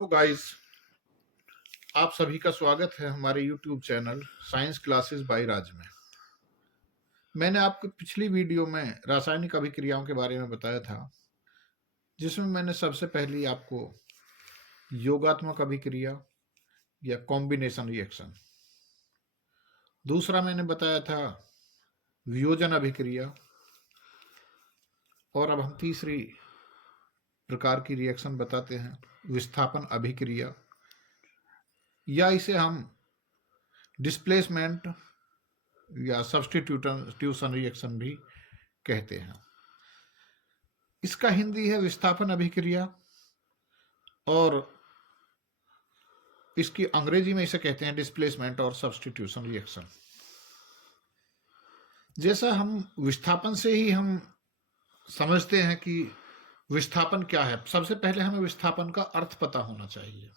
तो गाइस, आप सभी का स्वागत है हमारे YouTube channel science classes by Raj में। मैंने आपको पिछली वीडियो में रासायनिक अभिक्रियाओं के बारे में बताया था, जिसमें मैंने सबसे पहली आपको योगात्मक अभिक्रिया या कॉम्बिनेशन रिएक्शन, दूसरा मैंने बताया था वियोजन अभिक्रिया, और अब हम तीसरी प्रकार की रिएक्शन बताते हैं विस्थापन अभिक्रिया, या इसे हम डिस्प्लेसमेंट या सब्स्टिट्यूशन रिएक्शन भी कहते हैं। इसका हिंदी है विस्थापन अभिक्रिया, और इसकी अंग्रेजी में इसे कहते हैं डिस्प्लेसमेंट और सब्स्टिट्यूशन रिएक्शन। जैसा हम विस्थापन से ही हम समझते हैं कि विस्थापन क्या है, सबसे पहले हमें विस्थापन का अर्थ पता होना चाहिए।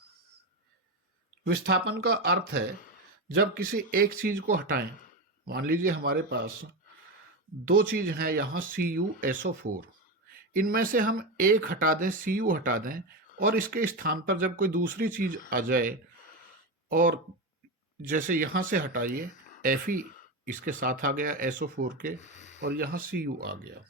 विस्थापन का अर्थ है जब किसी एक चीज को हटाएं, मान लीजिए हमारे पास दो चीज हैं यहाँ CuSO4, इनमें से हम एक हटा दें, Cu हटा दें, और इसके स्थान पर जब कोई दूसरी चीज आ जाए, और जैसे यहाँ से हटाइए Fe इसके साथ आ गया SO4 के, और यहाँ Cu आ गया,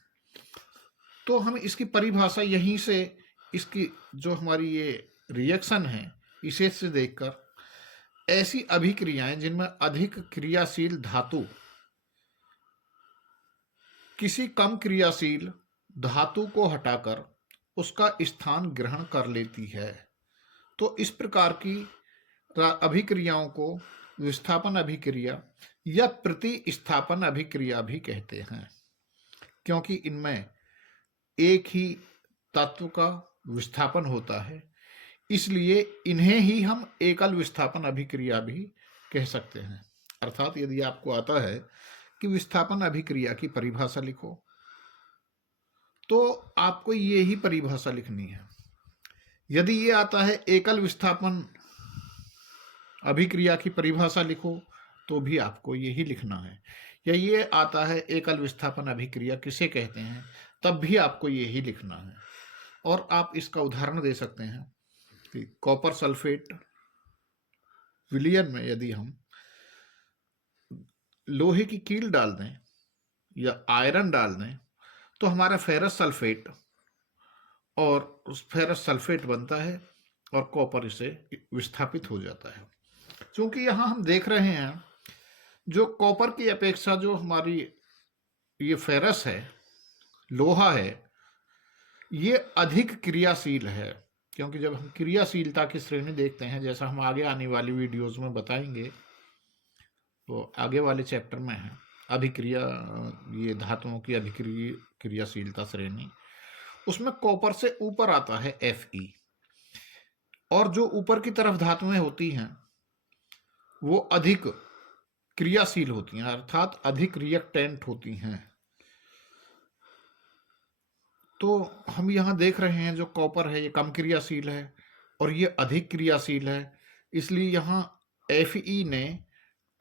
तो हम इसकी परिभाषा यहीं से, इसकी जो हमारी ये रिएक्शन है इसे से देखकर, ऐसी अभिक्रियाएं जिनमें अधिक क्रियाशील धातु किसी कम क्रियाशील धातु को हटाकर उसका स्थान ग्रहण कर लेती है, तो इस प्रकार की अभिक्रियाओं को विस्थापन अभिक्रिया या प्रतिस्थापन अभिक्रिया भी कहते हैं, क्योंकि इनमें एक ही तत्व का विस्थापन होता है, इसलिए इन्हें ही हम एकल विस्थापन अभिक्रिया भी कह सकते हैं। अर्थात यदि आपको आता है कि विस्थापन अभिक्रिया की परिभाषा लिखो, तो आपको ये ही परिभाषा लिखनी है। यदि ये आता है एकल विस्थापन अभिक्रिया की परिभाषा लिखो, तो भी आपको यही लिखना है। या ये आता है एकल विस्थापन अभिक्रिया किसे कहते हैं, तब भी आपको यही लिखना है। और आप इसका उदाहरण दे सकते हैं कि कॉपर सल्फेट विलयन में यदि हम लोहे की कील डाल दें या आयरन डाल दें, तो हमारा फेरस सल्फेट, और उस फेरस सल्फेट बनता है और कॉपर इसे विस्थापित हो जाता है। क्योंकि यहाँ हम देख रहे हैं जो कॉपर की अपेक्षा जो हमारी ये फेरस है, लोहा है, ये अधिक क्रियाशील है। क्योंकि जब हम क्रियाशीलता की श्रेणी देखते हैं, जैसा हम आगे आने वाली वीडियोस में बताएंगे, तो आगे वाले चैप्टर में है अभिक्रिया, ये धातुओं की क्रियाशीलता श्रेणी, उसमें कॉपर से ऊपर आता है Fe, और जो ऊपर की तरफ धातुएं होती हैं वो अधिक क्रियाशील होती हैं, अर्थात अधिक रिएक्टेंट होती हैं। तो हम यहाँ देख रहे हैं जो कॉपर है ये कम क्रियाशील है और ये अधिक क्रियाशील है, इसलिए यहाँ Fe ने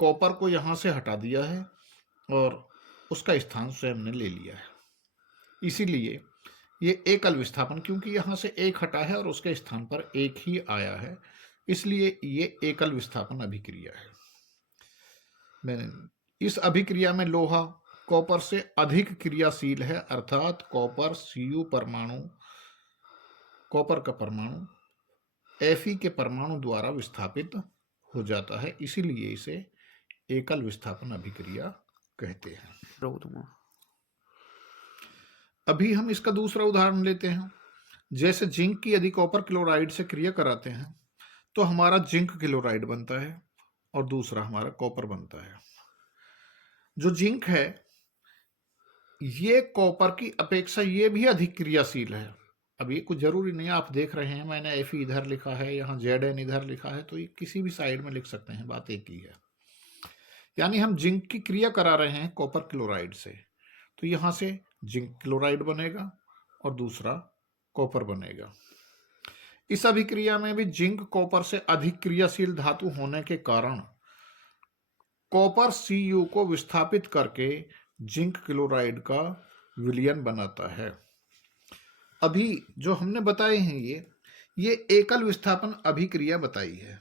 कॉपर को यहाँ से हटा दिया है और उसका स्थान स्वयं ने ले लिया है। इसीलिए ये एकल विस्थापन, क्योंकि यहाँ से एक हटा है और उसके स्थान पर एक ही आया है, इसलिए ये एकल विस्थापन अभिक्रिया है। इस अभिक्रिया में लोहा कॉपर से अधिक क्रियाशील है, अर्थात कॉपर Cu परमाणु, कॉपर का परमाणु Fe के परमाणु द्वारा विस्थापित हो जाता है, इसीलिए इसे एकल विस्थापन अभिक्रिया कहते हैं। अभी हम इसका दूसरा उदाहरण लेते हैं। जैसे जिंक की यदि कॉपर क्लोराइड से क्रिया कराते हैं, तो हमारा जिंक क्लोराइड बनता है और दूसरा हमारा कॉपर बनता है। जो जिंक है ये कॉपर की अपेक्षा ये भी अधिक क्रियाशील है। अब ये कुछ जरूरी नहीं है, आप देख रहे हैं मैंने Fe इधर लिखा है, यहाँ Zn इधर लिखा है, तो ये किसी भी साइड में लिख सकते हैं, बात एक ही है। यानी हम जिंक की क्रिया करा रहे हैं कॉपर क्लोराइड से, तो यहाँ से जिंक क्लोराइड बनेगा और दूसरा कॉपर बनेगा। इस अभिक्रिया में भी जिंक कॉपर से अधिक क्रियाशील धातु होने के कारण कॉपर Cu को विस्थापित करके जिंक क्लोराइड का विलयन बनाता है। अभी जो हमने बताए हैं ये एकल विस्थापन अभिक्रिया बताई है।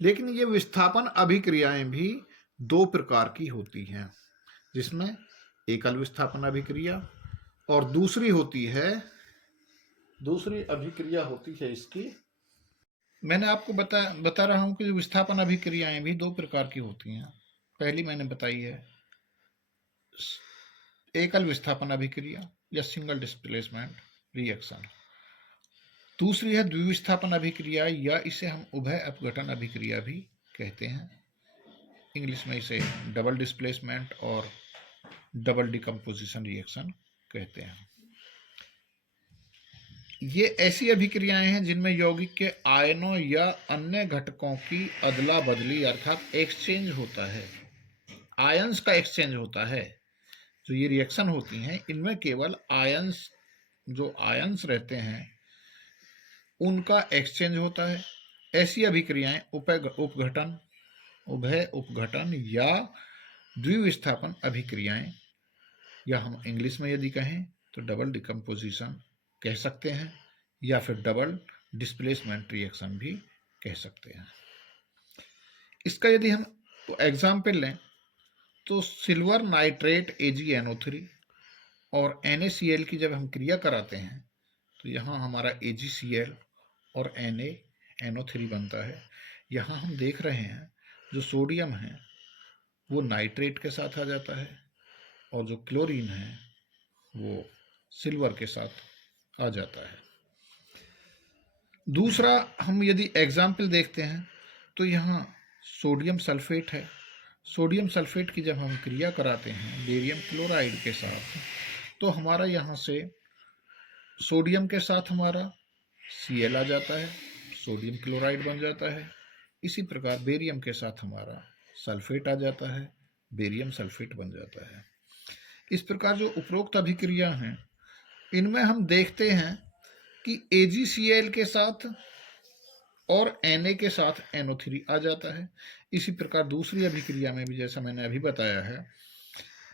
लेकिन ये विस्थापन अभिक्रियाएं भी दो प्रकार की होती हैं, जिसमें एकल विस्थापन अभिक्रिया और दूसरी अभिक्रिया होती है इसकी। मैंने आपको बता रहा हूं कि जो विस्थापन अभिक्रियाएं भी दो प्रकार की होती हैं। पहली मैंने बताई है एकल विस्थापन अभिक्रिया या सिंगल डिस्प्लेसमेंट रिएक्शन। दूसरी है द्विविस्थापन अभिक्रिया या इसे हम उभय अपघटन अभिक्रिया भी कहते हैं। इंग्लिश में इसे डबल डिस्प्लेसमेंट और डबल डिकम्पोजिशन रिएक्शन कहते हैं। ये ऐसी अभिक्रियाएं हैं जिनमें यौगिक के आयनों या अन्य घटकों की अदला बदली अर्थात एक्सचेंज होता है, आयंस का एक्सचेंज होता है। जो ये रिएक्शन होती हैं इनमें केवल आयंस, जो आयंस रहते हैं उनका एक्सचेंज होता है। ऐसी अभिक्रियाएं उभय उपघटन या द्विविस्थापन अभिक्रियाएं, या हम इंग्लिश में यदि कहें तो डबल डिकम्पोजिशन कह सकते हैं, या फिर डबल डिस्प्लेसमेंट रिएक्शन भी कह सकते हैं। इसका यदि हम एग्जाम्पल लें तो सिल्वर नाइट्रेट AgNO3 और NaCl की जब हम क्रिया कराते हैं तो यहाँ हमारा AgCl और NaNO3 बनता है। यहाँ हम देख रहे हैं जो सोडियम है वो नाइट्रेट के साथ आ जाता है और जो क्लोरीन है वो सिल्वर के साथ आ जाता है। दूसरा हम यदि एग्जाम्पल देखते हैं तो यहाँ सोडियम सल्फेट है। सोडियम सल्फेट की जब हम क्रिया कराते हैं बेरियम क्लोराइड के साथ तो हमारा यहाँ से सोडियम के साथ हमारा Cl आ जाता है, सोडियम क्लोराइड बन जाता है। इसी प्रकार बेरियम के साथ हमारा सल्फेट आ जाता है, बेरियम सल्फेट बन जाता है। इस प्रकार जो उपरोक्त अभिक्रिया हैं इनमें हम देखते हैं कि AgCl के साथ और Na के साथ NO3 आ जाता है। इसी प्रकार दूसरी अभिक्रिया में भी जैसा मैंने अभी बताया है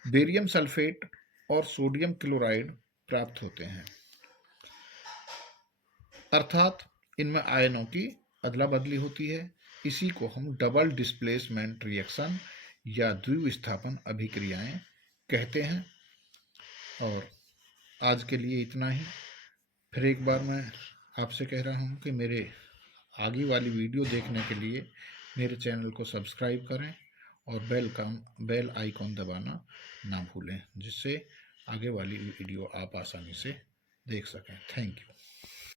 बेरियम सल्फेट और सोडियम क्लोराइड प्राप्त होते हैं, अर्थात इनमें आयनों की अदला बदली होती है। इसी को हम डबल डिस्प्लेसमेंट रिएक्शन या द्विविस्थापन अभिक्रियाएं कहते हैं। और आज के लिए इतना ही। फिर एक बार मैं आपसे कह रहा हूं कि मेरे आगे वाली वीडियो देखने के लिए मेरे चैनल को सब्सक्राइब करें और बेल आइकॉन दबाना ना भूलें, जिससे आगे वाली वीडियो आप आसानी से देख सकें। Thank you.